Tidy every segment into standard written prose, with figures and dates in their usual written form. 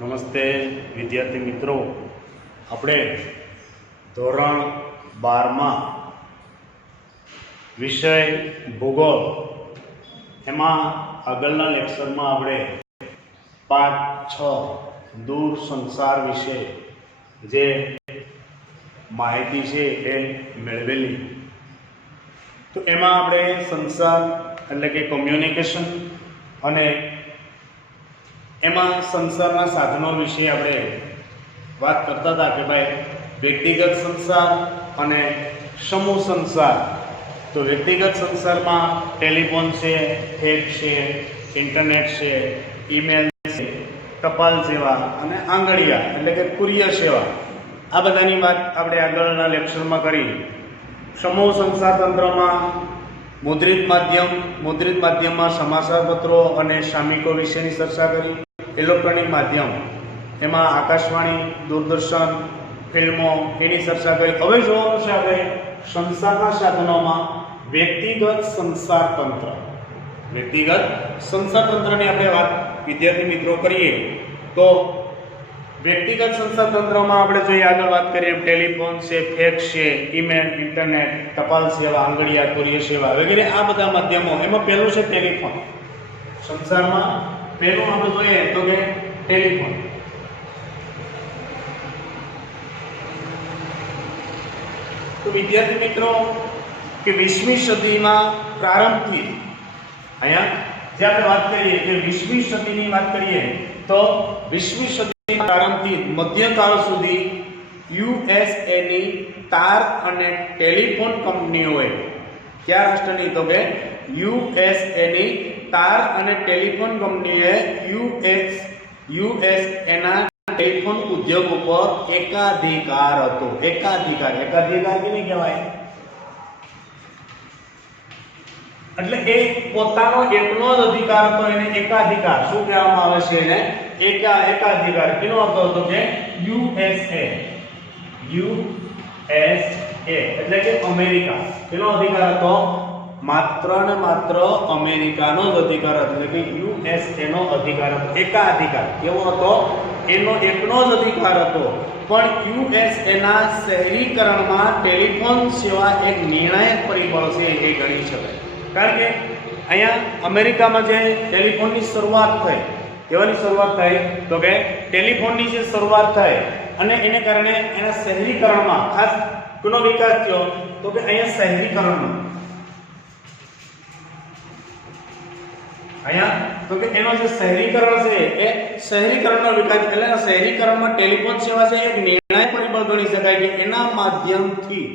નમસ્તે વિદ્યાર્થી મિત્રો, આપણે ધોરણ 12માં વિષય ભૂગોળ એમાં આગળના લેક્ચરમાં આપણે પાઠ 6 દૂર સંસાર વિશે જે માહિતી છે એ મેળવેલી. તો એમાં આપણે સંસાર એટલે કે કોમ્યુનિકેશન અને એમાં સંસારના સાધનો વિશે આપણે વાત કરતા હતા કે ભાઈ વ્યક્તિગત સંસાર અને સમૂહ સંસાર. તો વ્યક્તિગત સંસારમાં ટેલિફોન છે, ફેક્સ છે, ઇન્ટરનેટ છે, ઈમેલ છે, ટપાલ સેવા અને આંગળીયા એટલે કે કુરિયર સેવા, આ બધાની વાત આપણે આગળના લેક્ચરમાં કરી. સમૂહ સંસાર તંત્રમાં મુદ્રિત માધ્યમમાં સમાચાર પત્રો અને સામયિકો વિશેની ચર્ચા કરી. ઇલેક્ટ્રોનિક માધ્યમ એમાં આકાશવાણી, દૂરદર્શન, ફિલ્મો એની ચર્ચા કરી. હવે જોવાનું છે આપણે સંસારના સાધનોમાં વ્યક્તિગત સંસાર તંત્રની આપણે વાત વિદ્યાર્થી મિત્રો કરીએ તો વ્યક્તિગત સંસાર તંત્રમાં આપણે જોઈએ આગળ વાત કરીએ ટેલિફોન છે, ફેક્સ છે, ઈમેલ, ઇન્ટરનેટ, ટપાલ સેવા, આંગળીયા, કુરિયર સેવા વગેરે આ બધા માધ્યમો. એમાં પહેલું છે ટેલિફોન. સંસારમાં પહેલું આપણે જોઈએ તો કે ટેલિફોન. તો વિદ્યાર્થી મિત્રો કે 20મી સદીમાં પ્રારંભથી અહીંયા જે આપણે વાત કરીએ કે 20મી સદીની વાત કરીએ તો 20મી સદીના પ્રારંભથી મધ્યકાળ સુધી USA ની તાર અને ટેલિફોન કંપનીઓએ કયા રાષ્ટ્રની તો કે USA ની તાર અને ટેલિફોન કંપનીએ USA ના ટેલિફોન ઉદ્યોગ ઉપર એકાધિકાર હતો. એકાધિકાર કેને કહેવાય? એટલે એ પોતાનો એકનો જ અધિકાર હતો, એને એકાધિકાર શું કહેવામાં આવે છે? એને એકાધિકાર કેનો હતો તો કે USA એટલે કે અમેરિકા. કેનો અધિકાર હતો? માત્ર ને માત્ર અમેરિકાનો જ અધિકાર હતો, એટલે કે USA નો અધિકાર હતો. એકાધિકાર કેવો હતો? એનો એકનો જ અધિકાર હતો. પણ USA ના શહેરીકરણમાં ટેલિફોન સેવા એક નિર્ણાયક પરિબળ છે એ ગણી શકાય. કારણ કે અહીંયા અમેરિકામાં જે ટેલિફોનની શરૂઆત થઈ, કેવાની શરૂઆત થઈ તો કે ટેલિફોનની જે શરૂઆત થઈ અને એને કારણે એના શહેરીકરણમાં ખાસ કોનો વિકાસ થયો તો કે અહીંયા શહેરીકરણનો તો કે એનો જે શહેરીકરણ છે એ શહેરીકરણનો વિકાસ, એટલે શહેરીકરણમાં ટેલિફોન સેવા છે એક નિર્ણાયક પરિબળ ગણી શકાય કે એના માધ્યમથી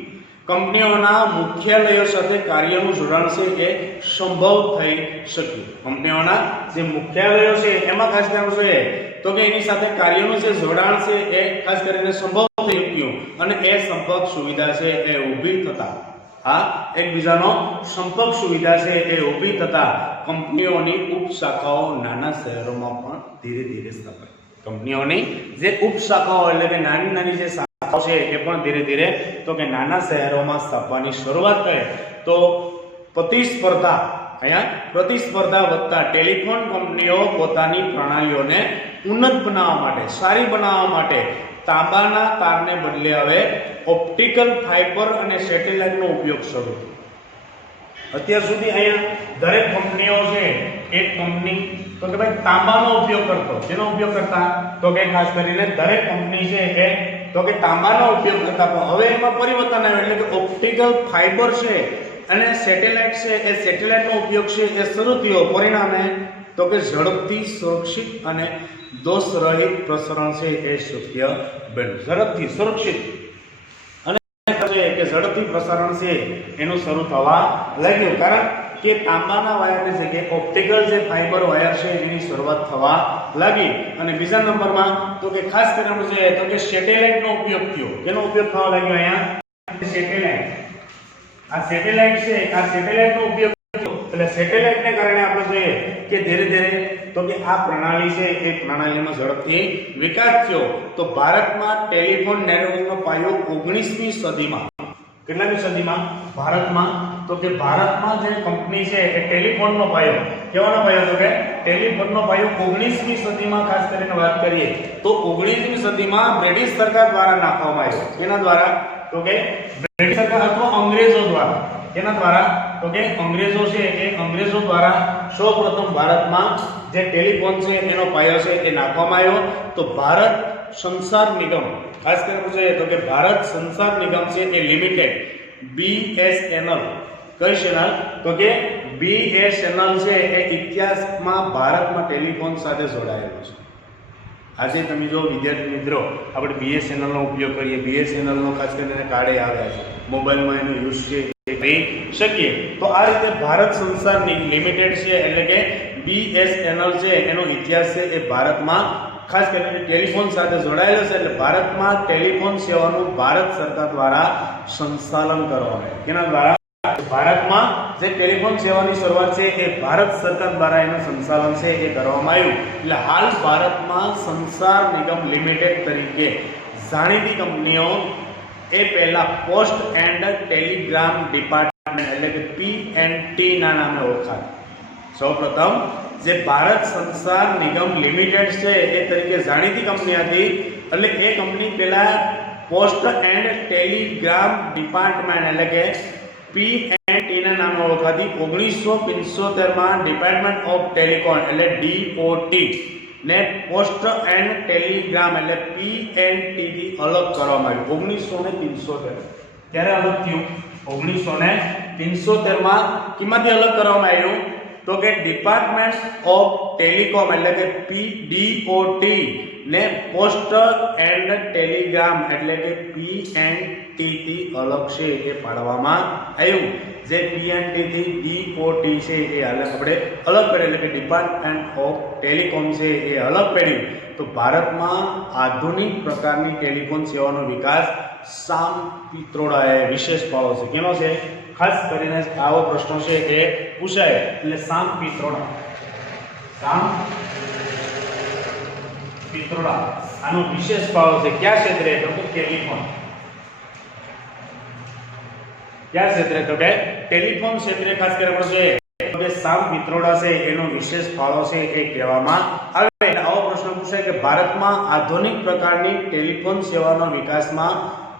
કંપનીઓના મુખ્યાલયો સાથે કાર્યનું જોડાણ છે એ સંભવ થઈ શક્યું. કંપનીઓના જે મુખ્યાલયો છે એમાં ખાસ કરીને છે તો કે એની સાથે કાર્યનું જે જોડાણ છે એ ખાસ કરીને સંભવ થઈ શક્યું અને એ સંપર્ક સુવિધા છે એ ઊભી થતા એકબીજાનો સંપર્ક સુવિધા છે એ ઊભી થતા કંપનીઓની ઉપશાખાઓ નાના શહેરોમાં પણ ધીરે ધીરે સ્થપાઈ. કંપનીઓની જે ઉપશાખાઓ એટલે કે નાની જે શાખાઓ છે એ પણ ધીરે ધીરે તો કે નાના શહેરોમાં સ્થાપવાની શરૂઆત કરે. તો પ્રતિસ્પર્ધા વધતા ટેલિફોન કંપનીઓ પોતાની પ્રણાલીઓને ઉન્નત બનાવવા માટે, સારી બનાવવા માટે તાંબાના તારને બદલે હવે ઓપ્ટિકલ ફાઇબર અને સેટેલાઇટનો ઉપયોગ શરૂ થયો. અત્યાર સુધી અહીંયા દરેક કંપનીઓ છે, એક કંપની તો કે ભાઈ તાંબાનો ઉપયોગ કરતો. જેનો ઉપયોગ કરતા તો કે ખાસ કરીને દરેક કંપની છે એ તો કે તાંબાનો ઉપયોગ કરતા. પણ હવે એમાં પરિવર્તન આવ્યું, એટલે કે ઓપ્ટિકલ ફાઇબર છે અને સેટેલાઇટ છે એ સેટેલાઇટનો ઉપયોગ છે એ શરૂ થયો. પરિણામે તો કે ઝડપથી, સુરક્ષિત અને દોષરહિત પ્રસારણ છે એ શક્ય બન્યું. ઝડપથી, સુરક્ષિત અને કે ઝડપથી પ્રસારણ છે એનું શરૂ થવા લાગ્યું. કારણ કે તાંબાના વાયરની જગ્યાએ ઓપ્ટિકલ જે ફાઇબર વાયર છે એની શરૂઆત થવા લાગી. અને બીજા નંબરમાં તો કે ખાસ કરીને છે તો કે સેટેલાઇટનો ઉપયોગ થયો. કેનો ઉપયોગ થવા લાગ્યો? અહીંયા સેટેલાઇટ. આ સેટેલાઇટ છે, આ સેટેલાઇટનો ઉપયોગ એટલે સેટેલાઇટને કારણે આપણે જોઈએ કે ધીરે ધીરે તો કે આ પ્રણાલી છે એ પ્રણાલીમાં ઝડપથી વિકાસ થયો. તો ભારતમાં ટેલિફોન નેટવર્કનો પાયો 19મી સદીમાં, કેટલામી સદીમાં? ભારતમાં તો કે ભારતમાં જે કંપની છે એ ટેલિફોનનો પાયો, કેવાનો પાયો તો કે ટેલિફોનનો પાયો 19મી સદીમાં ખાસ કરીને વાત કરીએ તો 19મી સદીમાં બ્રિટિશ સરકાર દ્વારા નાખવામાં આવ્યો. એના દ્વારા તો કે બ્રિટિશ સરકાર અથવા અંગ્રેજો દ્વારા, એના દ્વારા તો કે અંગ્રેજો છે એ અંગ્રેજો દ્વારા સૌપ્રથમ ભારતમાં જે ટેલિફોન છે એનો પાયો છે એ નાખવામાં આવ્યો. તો ભારત સંચાર નિગમ, ખાસ કરીને પૂછાય તો કે ભારત સંચાર નિગમ છે એ લિમિટેડ BSNL, કઈ ચેનલ તો કે BSNL છે એ ઇતિહાસમાં ભારતમાં ટેલિફોન સાથે જોડાયેલો છે. આજે તમે જો વિદ્યાર્થી મિત્રો આપણે BSNL નો ઉપયોગ કરીએ, BSNL નો ખાસ કરીને કાર્ડે આવ્યા છે, મોબાઈલમાં એનો યુઝ છે કરી શકીએ. તો આ રીતે ભારત સંચાર લિમિટેડ છે એટલે કે BSNL છે એનો ઇતિહાસ છે એ ભારતમાં ખાસ કરીને ટેલિફોન સાથે જોડાયેલો છે. એટલે ભારતમાં ટેલિફોન સેવાનું ભારત સરકાર દ્વારા સંચાલન કરવામાં આવે. કેના દ્વારા? ભારતમાં જે ટેલિફોન સેવાની શરૂઆત છે એ ભારત સરકાર દ્વારા એનું સંચાલન છે એ કરવામાં આવ્યું. એટલે હાલ ભારતમાં સંચાર નિગમ લિમિટેડ તરીકે જાણીતી કંપનીઓ એ પહેલા પોસ્ટ એન્ડ ટેલિગ્રામ ડિપાર્ટમેન્ટ એટલે કે PNT ના નામે ઓળખાતી. સૌપ્રથમ જે ભારત સંચાર નિગમ લિમિટેડ છે એ તરીકે જાણીતી કંપની હતી. એટલે એ કંપની પહેલા પોસ્ટ એન્ડ ટેલિગ્રામ ડિપાર્ટમેન્ટ એટલે કે PNT ના નામે ઓળખાતી. 1975 માં ડિપાર્ટમેન્ટ ઓફ ટેલિકોમ એટલે DOT ને પોસ્ટ એન્ડ ટેલિગ્રામ એટલે PNT થી અલગ કરવામાં આવ્યું. 1975 ત્યારે અલગ થયું. 1975 માં કિંમતથી અલગ કરવામાં આવ્યું તો કે ડિપાર્ટમેન્ટ ઓફ ટેલિકોમ એટલે કે DOT ને પોસ્ટ એન્ડ ટેલિગ્રામ એટલે કે PNT થી અલગ છે એ પાડવામાં આવ્યું. જે PNT થી DOT છે એ આપણે અલગ પડે એટલે કે ડિપાર્ટમેન્ટ ઓફ ટેલિકોમ છે એ અલગ પડ્યું. તો ભારતમાં આધુનિક પ્રકારની ટેલિફોન સેવાનો વિકાસ સામ પિત્રોડાએ વિશેષ ફાળો છે. કેનો છે? ખાસ કરીને આવો પ્રશ્ન છે એ પૂછાય એટલે સામ પિત્રોડા આનો વિશેષ ફાળો છે. કયા ક્ષેત્રે? તો કે ટેલિફોન. કયા ક્ષેત્રે? તો કે ટેલિફોન ક્ષેત્રે ખાસ કરીને છે કે સામ પિત્રોડા છે એનો વિશેષ ફાળો છે એ કહેવામાં આવે. એટલે આવો પ્રશ્ન પૂછાય કે ભારતમાં આધુનિક પ્રકારની ટેલિફોન સેવાનો વિકાસમાં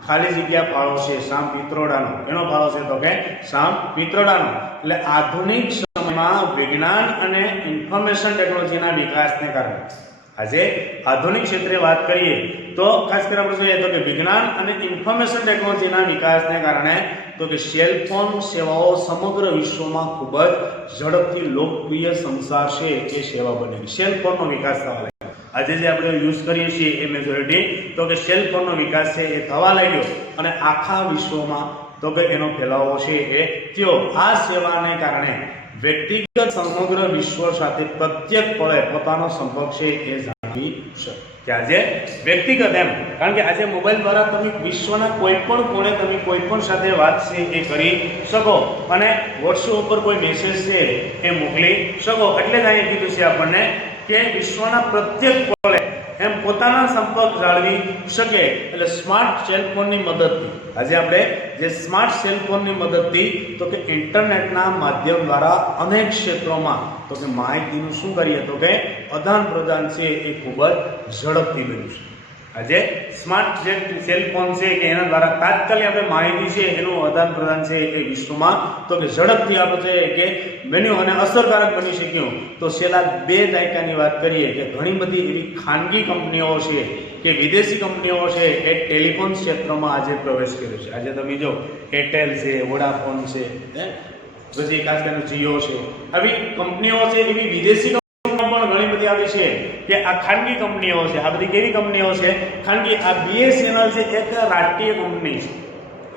ખાલી જગ્યા ફાળો છે સામ પિત્રોડાનો. એનો ફાળો છે તો કે સામ પિત્રોડાનો. એટલે આધુનિક સમયમાં વિજ્ઞાન અને ઇન્ફોર્મેશન ટેકનોલોજીના વિકાસને કારણે આજે આધુનિક ક્ષેત્રે વાત કરીએ તો ખાસ કરીને આપણે જોઈએ તો કે વિજ્ઞાન અને ઇન્ફોર્મેશન ટેકનોલોજીના વિકાસને કારણે તો કે સેલ ફોન સેવાઓ સમગ્ર વિશ્વમાં ખૂબ જ ઝડપથી લોકપ્રિય સંસાર છે એ સેવા બની. સેલ ફોનનો વિકાસ થવા લાગ્યો. આજે જે આપણે યુઝ કરીએ છીએ એ મેજોરિટી તો કે સેલ ફોનનો વિકાસ છે એ થવા લાગ્યો અને આખા વિશ્વમાં તો કે એનો ફેલાવો છે એ થયો. આ સેવાને કારણે વ્યક્તિગત સમગ્ર વિશ્વ સાથે પ્રત્યક્ષપણે પોતાનો સંપર્ક છે એ જાળવી શકે. કે આજે વ્યક્તિગત એમ કારણ કે આજે મોબાઈલ દ્વારા તમે વિશ્વના કોઈ પણ કોણે તમે કોઈ પણ સાથે વાત છે એ કરી શકો અને WhatsApp ઉપર કોઈ મેસેજ છે એ મોકલી શકો. એટલે જ અહીંયા કીધું છે આપણને કે વિશ્વના પ્રત્યક્ષપણે એમ પોતાના સંપર્ક જાળવી શકે. એટલે સ્માર્ટ સેલફોનની મદદથી આજે આપણે જે સ્માર્ટ સેલફોનની મદદથી તો કે ઇન્ટરનેટના માધ્યમ દ્વારા અનેક ક્ષેત્રોમાં તો કે માહિતીનું શું કરીએ તો કે આદાન પ્રદાન છે એ ખૂબ જ ઝડપથી બન્યું છે. આજે સ્માર્ટ જે સેલફોન છે કે એના દ્વારા તાત્કાલિક આપણે માહિતી છે એનું આદાન પ્રદાન છે એ વિશ્વમાં તો કે ઝડપથી આપણે છે કે બન્યું અને અસરકારક બની શક્યું. તો છેલ્લા 2 દાયકાની વાત કરીએ કે ઘણી બધી એવી ખાનગી કંપનીઓ છે કે વિદેશી કંપનીઓ છે એ ટેલિફોન ક્ષેત્રમાં આજે પ્રવેશ કર્યો છે. આજે તમે જો એરટેલ છે, વોડાફોન છે, પછી ખાસ કરીને જીઓ છે, આવી કંપનીઓ છે એવી વિદેશી પણ ઘણી બધી આવી છે કે આ ખાનગી કંપનીઓ છે. આ બધી કેવી કંપનીઓ છે? ખાનગી. આ BSNL છે એક રાષ્ટ્રીય કંપની છે.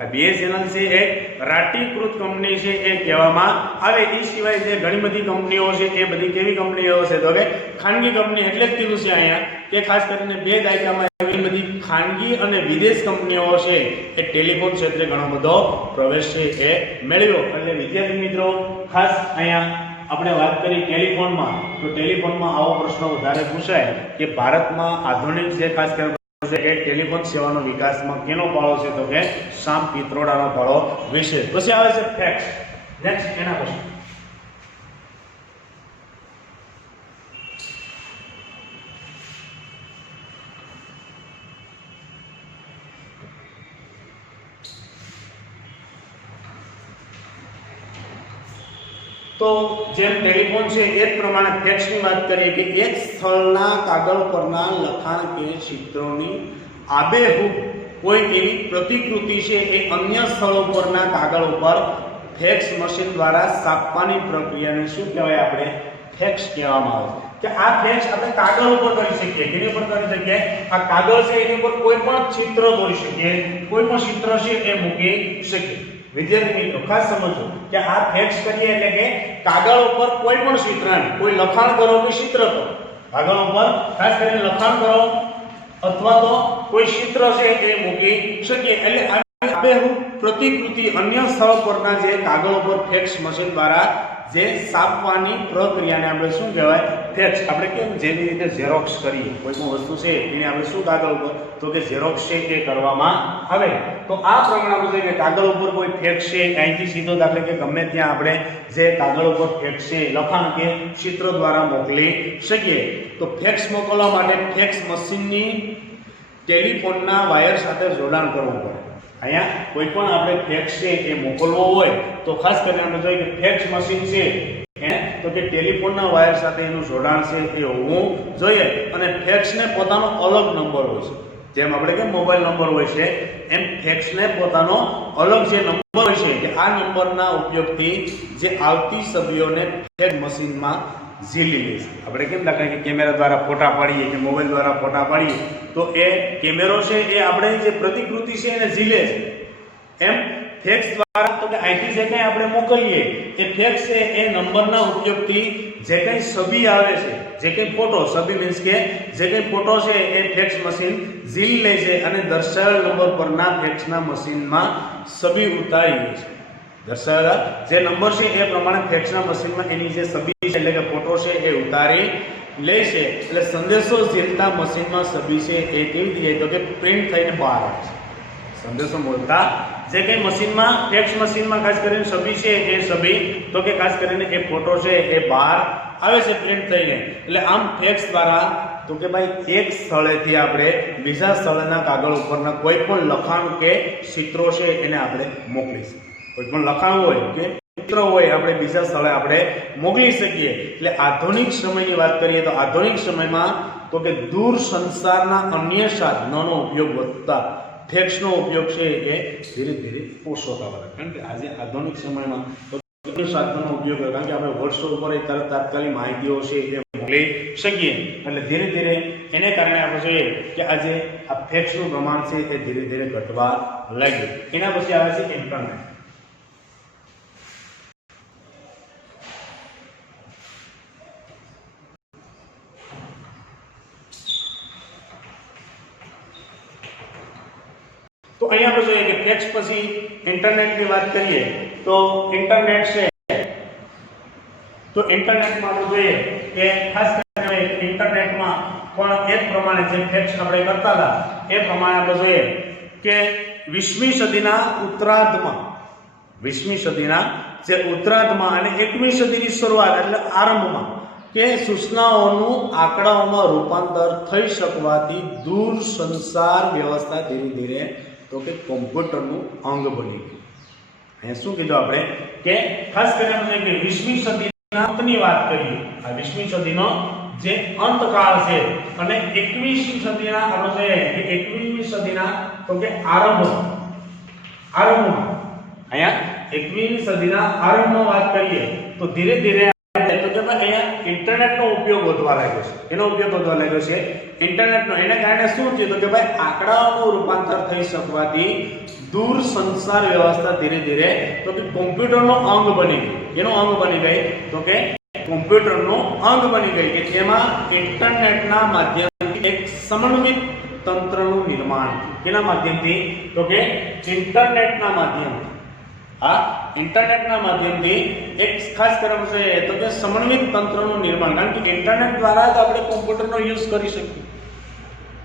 આ BSNL છે એક રાષ્ટ્રીયકૃત કંપની છે એ કહેવામાં આવે. એ સિવાય જે ઘણી બધી કંપનીઓ છે એ બધી કેવી કંપનીઓ છે તો કે ખાનગી કંપની. એટલે જ કીધું છે અહીંયા કે ખાસ કરીને 2 દાયકામાં એવી બધી ખાનગી અને વિદેશ કંપનીઓ છે એ ટેલિફોન ક્ષેત્રે ઘણો બધો પ્રવેશ છે એ મેળવ્યો. એટલે વિદ્યાર્થી મિત્રો ખાસ અહીંયા આપણે વાત કરી ટેલિફોનમાં તો ટેલિફોનમાં આવો પ્રશ્ન વધારે પૂછાય કે ભારતમાં આધુનિક જે ખાસ કરીને એ ટેલિફોન સેવાનો વિકાસમાં કેનો ફાળો છે તો કે સામ પિત્રોડાનો ફાળો વિશેષ. પછી આવે છે ફેક્સ. નેક્સ્ટ એના પછી તો જેમ ટેલિફોન છે એ જ પ્રમાણે ફેક્સની વાત કરીએ કે એક સ્થળના કાગળ પરના લખાણ કે ચિત્રોની આબેહૂબ કોઈ એવી પ્રતિકૃતિ છે એ અન્ય સ્થળો પરના કાગળ ઉપર ફેક્સ મશીન દ્વારા છાપવાની પ્રક્રિયાને શું કહેવાય? આપણે ફેક્સ કહેવામાં આવે છે કે આ ફેક્સ આપણે કાગળ ઉપર કરી શકીએ. કેની ઉપર કરી શકીએ? આ કાગળ છે એની ઉપર કોઈ પણ ચિત્ર દોરી શકીએ, કોઈ પણ ચિત્ર છે એ મૂકી શકીએ. વિદ્યાર્થી મિત્રો ખાસ સમજો કે આ ફેક્સ કરીએ એટલે કે કાગળ ઉપર કોઈ પણ ચિત્ર, કોઈ લખાણ કરો કે ચિત્ર કરો, કાગળ ઉપર ખાસ કરીને લખાણ કરો અથવા તો કોઈ ચિત્ર છે એ મૂકી શકીએ. એટલે આબેહૂબ પ્રતિકૃતિ અન્ય સ્થળ પરના જે કાગળ ઉપર ફેક્સ મશીન દ્વારા જે છાપવાની પ્રક્રિયાને આપણે શું કહેવાય? ફેક્સ. આપણે કેમ જેવી રીતે ઝેરોક્સ કરીએ કોઈ પણ વસ્તુ છે એને આપણે શું કાગળ ઉપર, તો કે ઝેરોક્સ છે એ કરવામાં આવે. તો આ પ્રમાણે આપણે કે કાગળ ઉપર કોઈ ફેક્સ છે અહીંથી સીધો દાખલે કે ગમે ત્યાં આપણે જે કાગળ ઉપર ફેક્સ છે લખાણ કે ચિત્ર દ્વારા મોકલી શકીએ. તો ફેક્સ મોકલવા માટે ફેક્સ મશીનની ટેલિફોનના વાયર સાથે જોડાણ કરવું પડે. અહીંયા કોઈ પણ આપણે ફેક્સ છે એ મોકલવો હોય તો ખાસ કરીને આપણે જોઈએ કે ફેક્સ મશીન છે તો કે ટેલિફોનના વાયર સાથે એનું જોડાણ છે એ હોવું જોઈએ. અને ફેક્સને પોતાનો અલગ નંબર હોય છે. જેમ આપણે કે મોબાઈલ નંબર હોય છે એમ ફેક્સને પોતાનો અલગ જે નંબર હોય છે કે આ નંબરના ઉપયોગથી જે આવતી છબીઓને ફેક્સ મશીનમાં ઝીલી લે છે. આપણે કેમ દાખલા કે કેમેરા દ્વારા ફોટા પાડીએ કે મોબાઈલ દ્વારા ફોટા પાડીએ તો એ કેમેરો છે એ આપણે જે પ્રતિકૃતિ છે એને ઝીલે છે. એમ ફેક્સ દ્વારા તો કે અહીંથી જે કંઈ આપણે મોકલીએ એ ફેક્સ છે એ નંબરના ઉપયોગથી જે કંઈ છબી આવે છે, જે કંઈ ફોટો, છબી મીન્સ કે જે કંઈ ફોટો છે એ ફેક્સ મશીન ઝીલી લે છે અને દર્શાવેલ નંબર પરના ફેક્સના મશીનમાં છબી ઉતારી લે છે. દર્શાવેલા જે નંબર છે એ પ્રમાણે ફેક્સના મશીનમાં એની જે છબી છે એટલે કે ફોટો છે એ ઉતારી લે છે. એટલે સંદેશો ઝીલતા મશીનમાં છબી છે એ કેવી થઈ જાય? તો કે પ્રિન્ટ થઈને બહાર આવે છે. સંદેશો બોલતા જે કંઈ મશીનમાં ફેક્સ મશીનમાં ખાસ કરીને છબી છે એ છબી તો કે ખાસ કરીને એ ફોટો છે એ બહાર આવે છે પ્રિન્ટ થઈને. એટલે આમ ફેક્સ દ્વારા તો કે ભાઈ એક સ્થળેથી આપણે બીજા સ્થળના કાગળ ઉપરના કોઈ પણ લખાણ કે ચિત્રો છે એને આપણે મોકલીશું. કોઈ પણ લખાણ હોય કે ચિત્ર હોય આપણે બીજા સ્થળે આપણે મોકલી શકીએ. એટલે આધુનિક સમયની વાત કરીએ તો આધુનિક સમયમાં તો કે દૂર સંસારના અન્ય સાધનોનો ઉપયોગ વધતા ફેક્સનો ઉપયોગ છે એ ધીરે ધીરે ઓછો થવા લાગ્યો. કારણ કે આજે આધુનિક સમયમાં સાધનોનો ઉપયોગ કરે, કારણ કે આપણે વોટ્સએપ ઉપર તરત તાત્કાલિક માહિતીઓ છે એ મોકલી શકીએ. એટલે ધીરે ધીરે એને કારણે આપણે જોઈએ કે આજે આ ફેક્સનું પ્રમાણ છે એ ધીરે ધીરે ઘટવા લાગ્યું. એના પછી આવે છે ઇન્ટરનેટ. તો અહીંયા આપણે જોઈએ કે ફેક્સ પછી ઇન્ટરનેટની વાત કરીએ તો ઇન્ટરનેટ છે તો ઇન્ટરનેટમાં આપણે જોઈએ કે ખાસ કરીને ઇન્ટરનેટમાં પણ એ જ પ્રમાણે જે ફેક્સ આપણે કરતા હતા એ પ્રમાણે આપણે જોઈએ કે 20મી સદીના ઉત્તરાર્ધમાં જે ઉત્તરાર્ધમાં અને 21મી સદીની શરૂઆત એટલે આરંભમાં કે સૂચનાઓનું આંકડાઓમાં રૂપાંતર થઈ શકવાથી દૂર સંચાર વ્યવસ્થા ધીરે ધીરે તો કે કોમ્પ્યુટરનું અંગ બની ગયું. અહીંયા શું કીધું આપણે કે ખાસ કરીને કે 20મી સદીના અંતની વાત કરીએ. આ 20મી સદીનો જે અંતકાળ છે અને 21મી સદીના આપણે જોઈએ કે 21મી સદીના તો કે આરંભમાં અહીંયા 21મી સદીના આરંભમાં વાત કરીએ તો ધીરે ધીરે અહીંયા ઇન્ટરનેટનો ઉપયોગ વધવા લાગ્યો છે. એનો ઉપયોગ વધવા લાગ્યો છે ઇન્ટરનેટનો. એને કારણે શું થયું તો કે ભાઈ આંકડાઓનું રૂપાંતર થઈ શકવાથી દૂર સંચાર વ્યવસ્થા ધીરે ધીરે તો કે કોમ્પ્યુટરનો અંગ બની ગઈ. એનો અંગ બની ગઈ તો કે કોમ્પ્યુટરનો અંગ બની ગઈ કે જેમાં ઇન્ટરનેટના માધ્યમથી એક સમન્વિત તંત્રનું નિર્માણ. કેના માધ્યમથી તો કે ઇન્ટરનેટના માધ્યમથી. આ ઇન્ટરનેટના માધ્યમથી એક ખાસ કરવાનું છે તો કે સમન્વિત તંત્રનું નિર્માણ. કારણ કે ઇન્ટરનેટ દ્વારા જ આપણે કોમ્પ્યુટરનો યુઝ કરી શકીએ.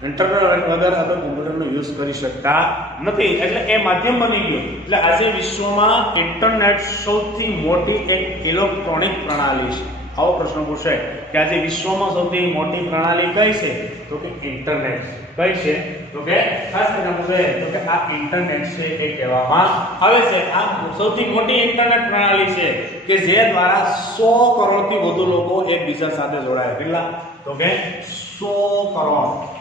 ઇન્ટરનેટ વગર આપણે કોમ્પ્યુટરનો યુઝ કરી શકતા નથી. એટલે એ માધ્યમ બની ગયું. એટલે આજે વિશ્વમાં ઇન્ટરનેટ સૌથી મોટી એક ઇલેક્ટ્રોનિક પ્રણાલી છે. આવો પ્રશ્ન પૂછાય કે આજે વિશ્વમાં સૌથી મોટી પ્રણાલી કઈ છે તો કે ઇન્ટરનેટ કઈ છે તો કે ખાસ કરીને પૂછાય તો કે આ ઇન્ટરનેટ છે એ કહેવામાં આવે છે આ સૌથી મોટી ઇન્ટરનેટ પ્રણાલી છે કે જે દ્વારા 100 કરોડથી વધુ લોકો એકબીજા સાથે જોડાય કેટલા તો કે 100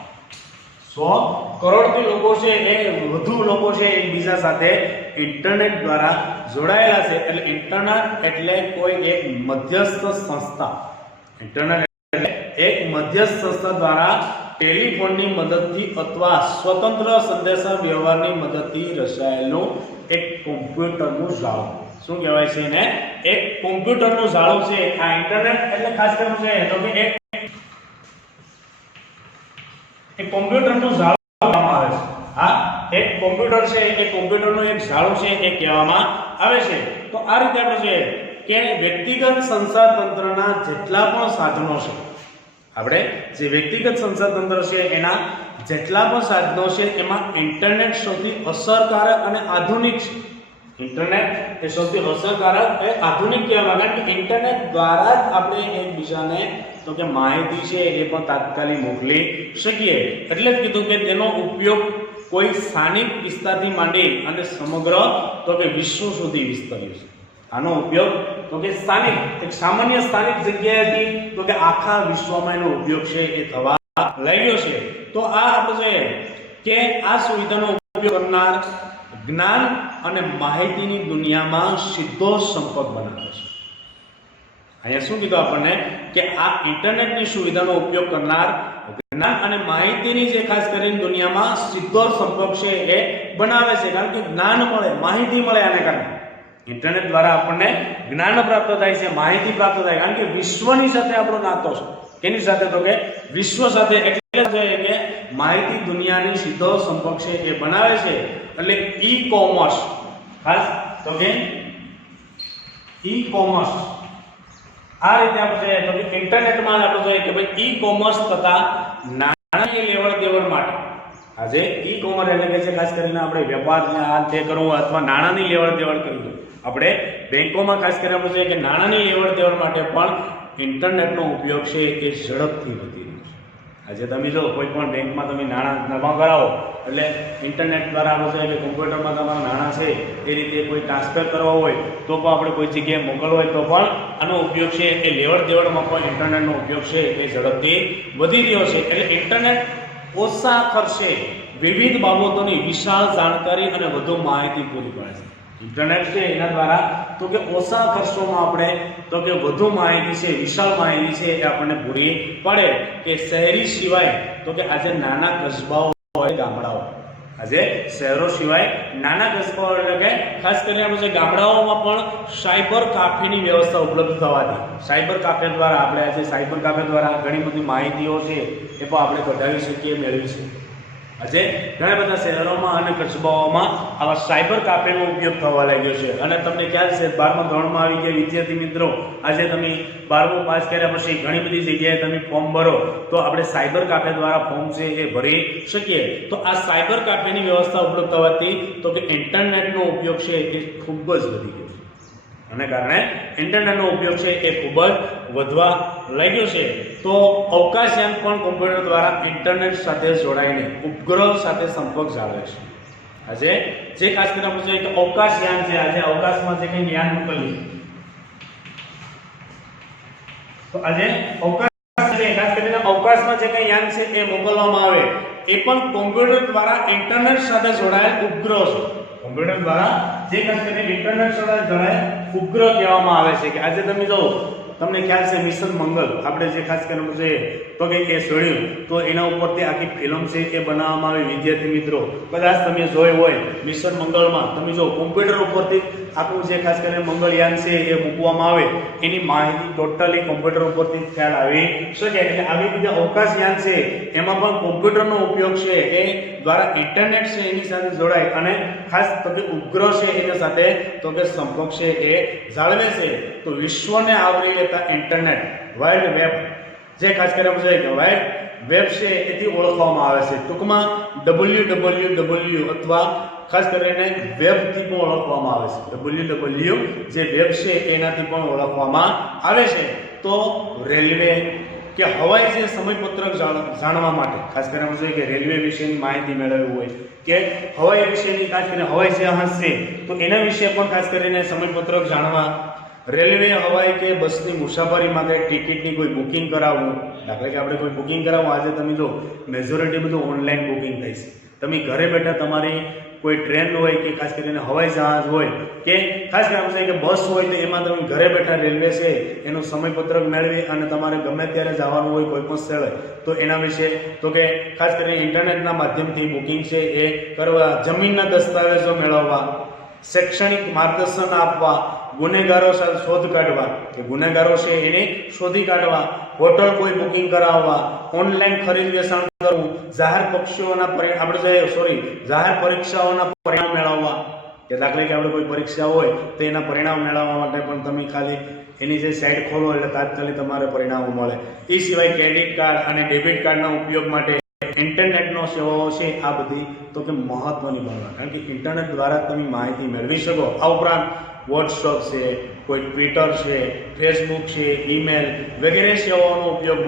કરોડથી લોકો છે એ વધુ લોકો છે એકબીજા સાથે ઇન્ટરનેટ દ્વારા જોડાયેલા છે એટલે ઇન્ટરનેટ એટલે કોઈ એક મધ્યસ્થ સંસ્થા ઇન્ટરનેટ એટલે એક મધ્યસ્થ સંસ્થા દ્વારા ટેલિફોનની મદદથી અથવા સ્વતંત્ર સંદેશા વ્યવહારની મદદથી રચાયેલું એક કોમ્પ્યુટરનું જાળું શું કહેવાય છે એને એક કોમ્પ્યુટરનું જાળું છે આ ઇન્ટરનેટ એટલે ખાસ કરીને છે તો કે એક કોમ્પ્યુટરનું જાળું કહેવામાં આવે છે હા એક કોમ્પ્યુટર છે એ કોમ્પ્યુટરનું એક જાળું છે એ કહેવામાં આવે છે તો આ રીતે આપણે જોઈએ કે વ્યક્તિગત સંચાર તંત્રના જેટલા પણ સાધનો છે આપણે જે વ્યક્તિગત સંચાર તંત્ર છે એના જેટલા પણ સાધનો છે એમાં ઇન્ટરનેટ સૌથી અસરકારક અને આધુનિક છે ઇન્ટરનેટ એ સૌથી અસરકારક એ આધુનિક કહેવામાં કારણ કે ઇન્ટરનેટ દ્વારા જ આપણે એકબીજાને તો કે માહિતી છે એ પણ તાત્કાલિક મોકલી શકીએ એટલે જ કીધું કે તેનો ઉપયોગ કોઈ સ્થાનિક વિસ્તારથી માંડી અને સમગ્ર તો કે વિશ્વ સુધી વિસ્તર્યો છે આનો ઉપયોગ તો કે સ્થાનિક એક સામાન્ય સ્થાનિક જગ્યાએથી તો કે આખા વિશ્વમાં એનો ઉપયોગ છે એ થવા લાગ્યો છે તો આ આપણે જોઈએ કે આ સુવિધાનો ઉપયોગ કરનાર જ્ઞાન અને માહિતીની દુનિયામાં સીધો સંપર્ક બનાવે છે અહીંયા શું કીધું આપણને કે આ ઇન્ટરનેટની સુવિધાનો ઉપયોગ કરનાર જ્ઞાન અને માહિતીની જે ખાસ કરીને દુનિયામાં સીધો સંપર્ક છે એ બનાવે છે કારણ કે જ્ઞાન મળે માહિતી મળે આને કારણે ઇન્ટરનેટ દ્વારા આપણને જ્ઞાન પ્રાપ્ત થાય છે માહિતી પ્રાપ્ત થાય કારણ કે વિશ્વની સાથે આપણો નાતો છે કેની સાથે તો કે વિશ્વ સાથે એટલે જોઈએ કે માહિતી દુનિયાની સીધો સંપર્ક છે એ બનાવે છે એટલે ઈ કોમર્સ ખાસ તો કે ઈ કોમર્સ આ રીતે આપણે જોઈએ તો કે ઇન્ટરનેટમાં આપણે જોઈએ કે ભાઈ ઈ કોમર્સ તથા નાણાકીય લેવડ દેવડ માટે આજે ઈ કોમર્સ એટલે કે છે ખાસ કરીને આપણે વેપારને આ તે કરવું અથવા નાણાંની લેવડ દેવડ કરવી આપણે બેંકોમાં ખાસ કરીને આપણે જોઈએ કે નાણાંની લેવડ દેવડ માટે પણ ઇન્ટરનેટનો ઉપયોગ છે એ ઝડપથી વધી રહ્યો છે આજે તમે જો કોઈ પણ બેંકમાં તમે નાણાં જમા કરાવો એટલે ઇન્ટરનેટ દ્વારા આપણે જોઈએ કે કોમ્પ્યુટરમાં તમારા નાણાં છે એ રીતે કોઈ ટ્રાન્સફર કરવા હોય તો પણ આપણે કોઈ જગ્યાએ મોકલવો હોય તો પણ આનો ઉપયોગ છે એ લેવડ દેવડમાં પણ ઇન્ટરનેટનો ઉપયોગ છે એ ઝડપથી વધી રહ્યો છે એટલે ઇન્ટરનેટ ઓછા ખર્ચે વિવિધ બાબતોની વિશાળ જાણકારી અને વધુ માહિતી પૂરી પાડે છે ઇન્ટરનેટ છે એના દ્વારા તો કે ઓછા ખર્ચોમાં આપણે તો કે વધુ માહિતી છે વિશાળ માહિતી છે એ આપણને પૂરી પડે કે શહેરી સિવાય તો કે આજે નાના કસ્બાઓ હોય ગામડાઓ આજે શહેરો સિવાય નાના કસ્બાઓ એટલે કે ખાસ કરીને આપણે ગામડાઓમાં પણ સાયબર કાફેની વ્યવસ્થા ઉપલબ્ધ થવાથી સાયબર કાફે દ્વારા આપણે આજે સાયબર કાફે દ્વારા ઘણી બધી માહિતીઓ છે એ પણ આપણે કઢાવી શકીએ મેળવી શકીએ આજે ઘણા બધા શહેરોમાં અને કસ્બાઓમાં આવા સાયબર કાફેનો ઉપયોગ થવા લાગ્યો છે અને તમને ખ્યાલ છે 12મા ધોરણમાં આવી ગયા વિદ્યાર્થી મિત્રો આજે તમે 12મું પાસ કર્યા પછી ઘણી બધી જગ્યાએ તમે ફોર્મ ભરો તો આપણે સાયબર કાફે દ્વારા ફોર્મ છે એ ભરી શકીએ તો આ સાયબર કાફેની વ્યવસ્થા ઉપલબ્ધ થવાથી તો કે ઇન્ટરનેટનો ઉપયોગ છે એ ખૂબ જ વધી ગયો છે અને કારણે ઇન્ટરનેટનો ઉપયોગ છે એ ખૂબ જ વધવા લાગ્યો છે તો અવકાશયાન પણ કોમ્પ્યુટર દ્વારા ઇન્ટરનેટ સાથે જોડાઈને ઉપગ્રહ સાથે સંપર્ક જાળવે છે આજે જે ખાસ કરીને આપણે જોઈએ તો અવકાશયાન છે આજે અવકાશમાં જે કંઈ યાન મોકલીએ તો આજે અવકાશ છે ખાસ કરીને અવકાશમાં જે કંઈ યાન છે એ મોકલવામાં આવે એ પણ કોમ્પ્યુટર દ્વારા ઇન્ટરનેટ સાથે જોડાયેલ ઉપગ્રહ છે કોમ્પ્યુટર દ્વારા જે ખાસ કરીને ઇન્ટરનેટ સાથે જોડાયેલ ઉપગ્રહ કહેવામાં આવે છે કે આજે તમે જો તમને ખ્યાલ છે મિશન મંગલ આપણે જે ખાસ કરીને જોઈએ તો કે એ છોડ્યું તો એના ઉપરથી આખી ફિલ્મ છે એ બનાવવામાં આવી વિદ્યાર્થી મિત્રો કદાચ તમે જોયું હોય મિશન મંગળમાં તમે જો કોમ્પ્યુટર ઉપરથી આખું જે ખાસ કરીને મંગળયાન છે એ મૂકવામાં આવે એની માહિતી ટોટલી કોમ્પ્યુટર ઉપરથી ખ્યાલ આવી શકે એટલે આવી રીતે અવકાશયાન છે એમાં પણ કોમ્પ્યુટરનો ઉપયોગ છે એ દ્વારા ઇન્ટરનેટ છે એની સાથે જોડાય અને ખાસ તો કે ઉપગ્રહ છે એની સાથે તો કે સંપર્ક છે એ જાળવે છે તો વિશ્વને આવરી લેતા ઇન્ટરનેટ વર્લ્ડ વેબ જે ખાસ કરીને આપણે જોઈએ કે વર્લ્ડ વેબ છે એથી ઓળખવામાં આવે છે ટૂંકમાં www અથવા ખાસ કરીને વેબથી પણ ઓળખવામાં આવે છે. www જે વેબ છે એનાથી પણ ઓળખવામાં આવે છે. તો રેલવે કે હવાઈ જે સમયપત્રક જાણવા માટે ખાસ કરીને આપણે જોઈએ કે રેલવે વિશેની માહિતી મેળવવી હોય કે હવાઈ વિશેની ખાસ કરીને હવાઈ જહાજ છે તો એના વિશે પણ ખાસ કરીને સમયપત્રક જાણવા, રેલવે હવાઈ કે બસની મુસાફરી માટે ટિકિટની કોઈ બુકિંગ કરાવવું. દાખલા કે આપણે કોઈ બુકિંગ કરાવવું, આજે તમે જો મેજોરિટી બધું ઓનલાઈન બુકિંગ થાય છે. તમે ઘરે બેઠા તમારી કોઈ ટ્રેન હોય કે ખાસ કરીને હવાઈ જહાજ હોય કે ખાસ કરીને કે બસ હોય તો એમાં તમે ઘરે બેઠા રેલવે છે એનું સમયપત્રક મેળવી અને તમારે ગમે ત્યારે જવાનું હોય કોઈ પણ સ્થળે તો એના વિશે તો કે ખાસ કરીને ઇન્ટરનેટના માધ્યમથી બુકિંગ છે એ કરવા, જમીનના દસ્તાવેજો મેળવવા, શૈક્ષણિક માર્ગદર્શન આપવા, ગુનેગારો સાથે શોધ કાઢવા કે ગુનેગારો છે એને શોધી કાઢવા, હોટલ કોઈ બુકિંગ કરાવવા, ઓનલાઈન ખરીદ વેચાણ કરવું, જાહેર પક્ષીઓના જાહેર પરીક્ષાઓના પરિણામ મેળવવા કે દાખલા કે આપણે કોઈ પરીક્ષા હોય તો એના પરિણામ મેળવવા માટે પણ તમે ખાલી એની જે સાઇટ ખોલો એટલે તાત્કાલિક તમારે પરિણામો મળે. એ સિવાય ક્રેડિટ કાર્ડ અને ડેબિટ કાર્ડના ઉપયોગ માટે ઇન્ટરનેટનો સેવાઓ છે આ બધી તો કે મહત્વની બનવા, કારણ કે ઇન્ટરનેટ દ્વારા તમે માહિતી મેળવી શકો. આ ઉપરાંત વોટ્સઅપ છે, કોઈ ટ્વિટર છે, ફેસબુક છે, ઈમેલ વગેરે સેવાઓનો ઉપયોગ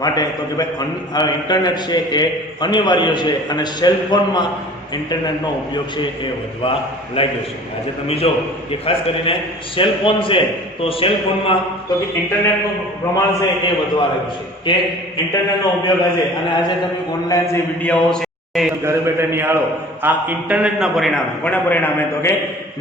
માટે તો કે ભાઈ ઇન્ટરનેટ છે એ અનિવાર્ય છે અને સેલફોનમાં ઇન્ટરનેટનો ઉપયોગ છે એ વધવા લાગ્યો છે. આજે તમે જો કે ખાસ કરીને સેલફોન છે તો સેલફોનમાં તો કે ઇન્ટરનેટનું પ્રમાણ છે એ વધવા લાગ્યું છે કે ઇન્ટરનેટનો ઉપયોગ આજે તમે ઓનલાઈન જે વિડીયો છે ઘરે બેઠા નિહાળો. આ ઇન્ટરનેટના પરિણામે, કોના પરિણામે તો કે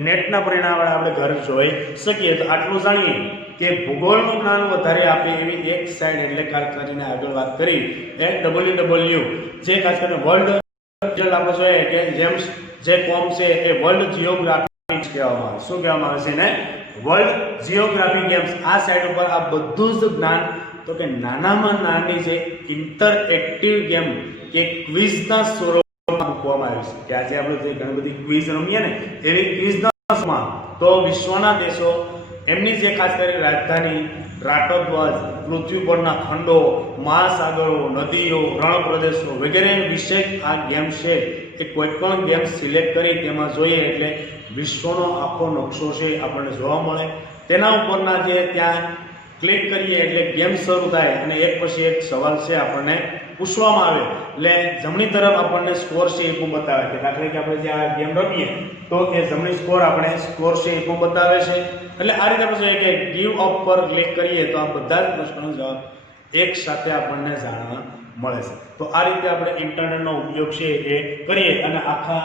નેટના પરિણામે આપણે ઘરે જોઈ શકીએ. તો આટલું જાણીએ કે ભૂગોળનું જ્ઞાન વધારે આપે એવી એક સાઇડ એટલે ખાસ કરીને આગળ વાત કરી એ www જે ખાસ કરીને વર્લ્ડ આપણે જોઈએ કે જેમ્સ જે કોમ છે એ વર્લ્ડ જિયોગ્રાફી કહેવામાં આવે. શું કહેવામાં આવે છે એને? World geography games. આ સાઇડ ઉપર આ બધું જ જ્ઞાન તો કે નાનામાં નાની જે ઇન્ટરએક્ટિવ ગેમ કે ક્વિઝના સ્વરૂપમાં મૂકવામાં આવી છે. કે આજે આપણે જે ઘણી બધી ક્વિઝ રમીએ ને એવી ક્વિઝના સ્વરૂપમાં તો વિશ્વના દેશો એમની જે ખાસ કરીને રાજધાની, રાટોધ્વજ, પૃથ્વી પરના ખંડો, મહાસાગરો, નદીઓ, રણ પ્રદેશો વગેરે વિશે આ ગેમ છે એ કોઈ પણ ગેમ સિલેક્ટ કરી તેમાં જોઈએ એટલે વિશ્વનો આખો નકશો છે આપણને જોવા મળે. તેના ઉપરના જે ત્યાં ક્લિક કરીએ એટલે ગેમ શરૂ થાય અને એક પછી એક સવાલ છે આપણને પૂછવામાં આવે એટલે જમણી તરફ આપણને સ્કોર છે એ પણ બતાવે કે દાખલા કે આપણે જે આ ગેમ રમીએ તો એ જમણી સ્કોર છે એ પણ બતાવે છે. એટલે આ રીતે આપણે જોઈએ કે ગીવ અપ પર ક્લિક કરીએ તો આ બધા જ પ્રશ્નોનો જવાબ એક સાથે આપણને જાણવા મળે છે. તો આ રીતે આપણે ઇન્ટરનેટનો ઉપયોગ છે એ કરીએ અને આખા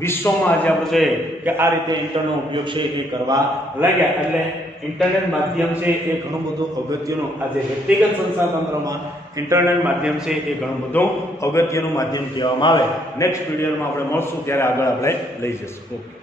વિશ્વમાં આજે આપણે જોઈએ કે આ રીતે ઇન્ટરનેટનો ઉપયોગ છે એ કરવા લાગ્યા. એટલે ઇન્ટરનેટ માધ્યમ છે એ ઘણું બધું અગત્યનું આજે વ્યક્તિગત સંસાધન તંત્રમાં ઇન્ટરનેટ માધ્યમ છે એ ઘણું બધું અગત્યનું માધ્યમ કહેવામાં આવે. નેક્સ્ટ વિડીયોમાં આપણે મળશું ત્યારે આગળ આપણે લઈ જઈશું. ઓકે.